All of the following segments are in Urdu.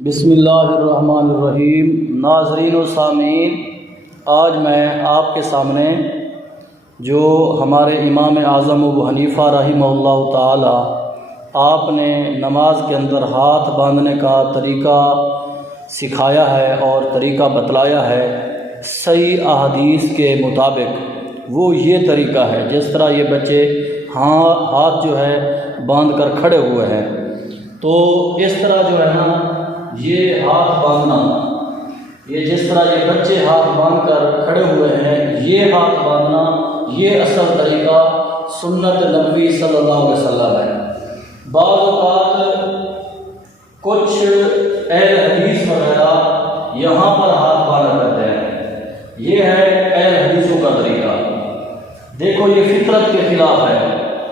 بسم اللہ الرحمن الرحیم۔ ناظرین و سامعین، آج میں آپ کے سامنے جو ہمارے امام اعظم ابو حنیفہ رحمہ اللہ تعالی آپ نے نماز کے اندر ہاتھ باندھنے کا طریقہ سکھایا ہے اور طریقہ بتلایا ہے، صحیح احادیث کے مطابق وہ یہ طریقہ ہے جس طرح یہ بچے ہاتھ جو ہے باندھ کر کھڑے ہوئے ہیں، تو اس طرح جو ہے نا یہ ہاتھ باندھنا، یہ جس طرح یہ بچے ہاتھ باندھ کر کھڑے ہوئے ہیں، یہ ہاتھ باندھنا یہ اصل طریقہ سنت نبوی صلی اللہ علیہ وسلم ہے۔ بعض اوقات کچھ اہل حدیث وغیرہ یہاں پر ہاتھ باندھا کرتے ہیں، یہ ہے اہل حدیثوں کا طریقہ۔ دیکھو یہ فطرت کے خلاف ہے،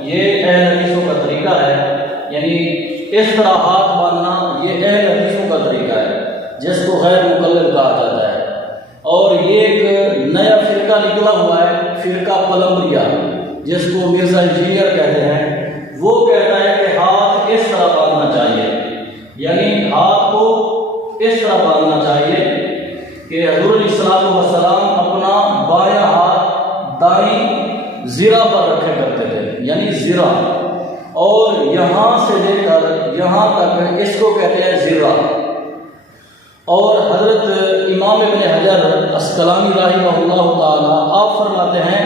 یہ اہل حدیثوں کا طریقہ ہے، یعنی اس طرح ہاتھ باندھنا یہ اہل حدیثوں کا طریقہ ہے جس کو غیر مقلد کہا جاتا ہے، اور یہ ایک نیا فرقہ نکلا ہوا ہے، فرقہ پلمبریا، جس کو مرزا انجینئر کہتے ہیں۔ وہ کہتا ہے کہ ہاتھ اس طرح باندھنا چاہیے، یعنی ہاتھ کو اس طرح باندھنا چاہیے کہ حضور علیہ الصلوۃ والسلام اپنا بایاں ہاتھ دائیں زرہ پر رکھے کرتے تھے، یعنی زرہ، اور یہاں سے لے کر یہاں تک اس کو کہتے ہیں زرہ۔ اور حضرت امام ابن حجر عسقلانی رحمہ اللہ تعالی آپ فرماتے ہیں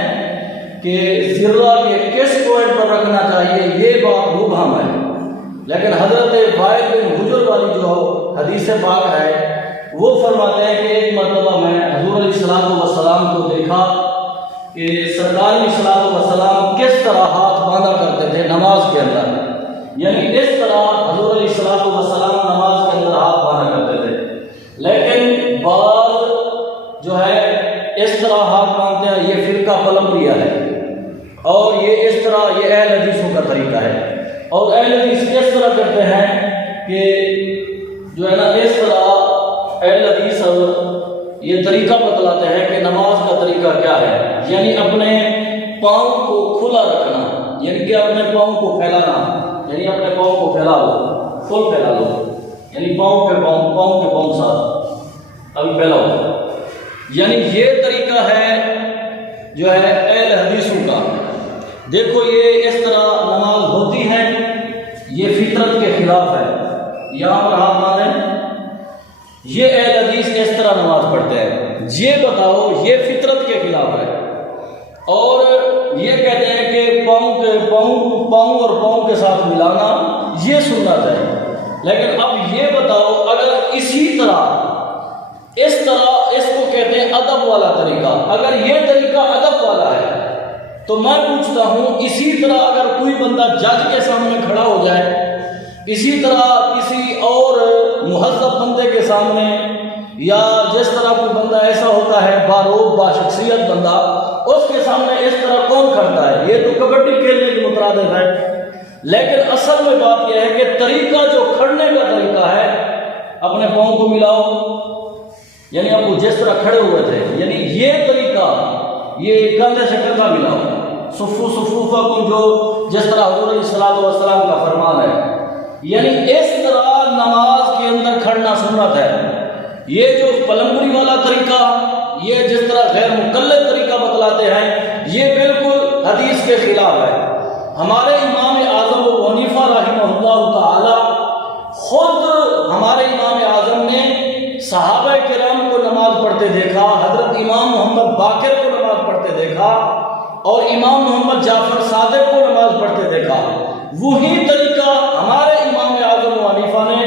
کہ زرہ کے کس پوائنٹ پر رکھنا چاہیے یہ بات مبہم ہے، لیکن حضرت وائل بن حجر والی جو حدیث پاک ہے وہ فرماتے ہیں کہ ایک مرتبہ میں حضور علیہ الصلوۃ والسلام کو دیکھا کہ سرکار علیہ الصلوۃ والسلام کس طرح ہاتھ باندھا کرتے تھے نماز کے اندر، یعنی اس طرح حضور علیہ الصلوۃ والسلام نماز کے اندر ہاتھ باندھا کرتے تھے، لیکن بعض جو ہے اس طرح ہاتھ باندھتے ہیں، یہ فرقہ پلمبریا ہے، اور یہ اس طرح یہ اہل حدیثوں کا طریقہ ہے۔ اور اہل حدیث کس طرح کرتے ہیں کہ جو ہے نا اس طرح اہل حدیث یہ طریقہ بتلاتے ہیں کہ نماز کا طریقہ کیا ہے، یعنی اپنے پاؤں کو کھلا رکھنا، یعنی کہ اپنے پاؤں کو پھیلانا، یعنی اپنے پاؤں کو پھیلا لو، فل پھیلا لو، یعنی پاؤں کے پاؤں ساتھ ابھی پھیلاؤ، یعنی یہ طریقہ ہے جو ہے اہل حدیثوں کا۔ دیکھو یہ اس طرح نماز ہوتی ہے، یہ فطرت کے خلاف ہے، یہاں پر ہاتھ باندھیں، یہ اہل حدیث اس طرح نماز پڑھتے ہیں، یہ بتاؤ یہ فطرت کے خلاف ہے، اور یہ کہتے ہیں کہ پاؤں اور پاؤں کے ساتھ ملانا یہ سنت ہے۔ لیکن اب یہ بتاؤ اگر اسی طرح اس کو کہتے ہیں ادب والا طریقہ، اگر یہ طریقہ ادب والا ہے تو میں پوچھتا ہوں اسی طرح اگر کوئی بندہ جج کے سامنے کھڑا ہو جائے، اسی طرح کسی اور مہذب بندے کے سامنے، یا جس طرح کوئی بندہ ایسا ہوتا ہے باروب باشخصیت بندہ، اس کے سامنے اس طرح کون کھڑتا ہے؟ یہ تو کبڈی کھیلنے کی مترادف ہے۔ لیکن اصل میں بات یہ ہے کہ طریقہ جو کھڑنے کا طریقہ ہے، اپنے پاؤں کو ملاؤ، یعنی آپ کو جس طرح کھڑے ہوئے تھے، یعنی یہ طریقہ، یہ کندھے سے کندھا ملاؤ، صفوفکم، جو جس طرح حضور علیہ الصلوۃ والسلام کا فرمان ہے، یعنی اس طرح نماز کے اندر کھڑنا سنت ہے۔ یہ جو پلمبری والا طریقہ، یہ جس طرح غیر مقلد طریقہ بتلاتے ہیں، یہ بالکل حدیث کے خلاف ہے۔ ہمارے امام اعظم ابو حنیفہ رحمہ اللہ تعالی، خود ہمارے امام اعظم نے صحابہ کرام کو نماز پڑھتے دیکھا، حضرت امام محمد باقر کو نماز پڑھتے دیکھا، اور امام محمد جعفر صادق کو نماز پڑھتے دیکھا۔ وہی طریقہ ہمارے امام اعظم ابو حنیفہ نے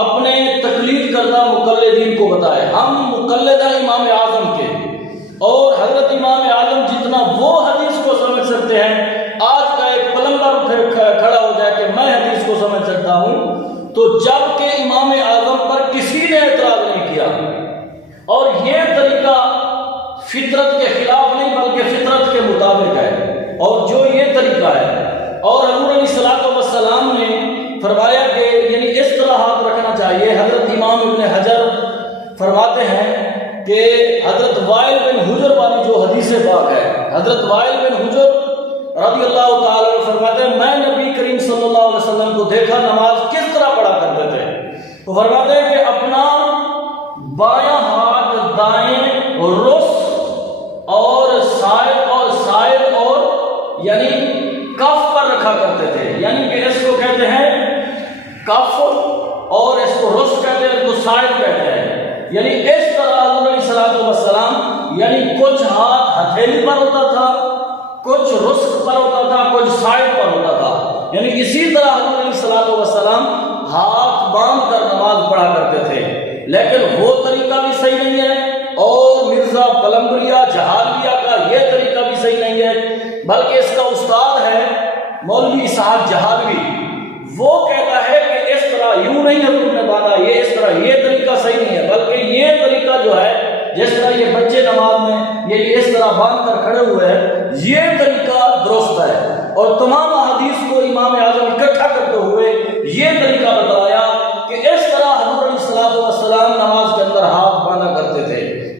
اپنے تقلید کردہ مقلدین کو بتایا۔ ہم مقلدہ امام اعظم کے، اور حضرت امام اعظم جتنا وہ حدیث کو سمجھ سکتے ہیں، آج کا ایک پلمبر کھڑا ہو جائے کہ میں حدیث کو سمجھ سکتا ہوں، تو جب کہ امام اعظم پر کسی نے اعتراض نہیں کیا۔ اور یہ طریقہ فطرت کے خلاف نہیں بلکہ فطرت کے مطابق ہے، اور جو یہ طریقہ ہے، اور حضور علیہ الصلوۃ والسلام نے فرمایا کہ یعنی اس طرح ہاتھ رکھنا چاہیے۔ حضرت امام ابن حجر فرماتے ہیں کہ حضرت وائل بن حجر والی جو حدیث پاک ہے، حضرت وائل بن حجر رضی اللہ تعالیٰ عنہ فرماتے ہیں میں نبی کریم صلی اللہ علیہ وسلم کو دیکھا نماز کس طرح پڑھا کرتے تھے، تو فرماتے ہیں کہ اپنا بایاں ہاتھ دائیں رس اور سائل اور یعنی کف پر رکھا کرتے تھے، یعنی کہ اس کو کہتے ہیں کف اور اس کو رس کہتے ہیں، اس کو سائل کہتے ہیں، یعنی اس طرح حضور علیہ الصلوۃ والسلام یعنی کچھ ہاتھ ہتھیلی پر ہوتا تھا، کچھ رسک پر ہوتا تھا، کچھ سائل پر ہوتا تھا، یعنی اسی طرح حضور علیہ الصلوۃ والسلام ہاتھ باندھ کر نماز پڑھا کرتے تھے۔ لیکن وہ طریقہ بھی صحیح نہیں ہے اور مرزا پلمبریا جہالویہ کا یہ طریقہ بھی صحیح نہیں ہے، بلکہ اس کا استاد ہے مولوی اسحاق جہالوی، وہ کہتا ہے کہ اس طرح یوں نہیں ہے تم نے باندھا، یہ اس طرح یہ طریقہ صحیح نہیں ہے، بلکہ یہ طریقہ جو ہے جس طرح یہ بچے نماز میں یہ اس طرح باندھ کر کھڑے ہوئے ہیں، یہ طریقہ درست ہے، اور تمام احادیث کو امام اعظم اکٹھا کرتے ہوئے یہ طریقہ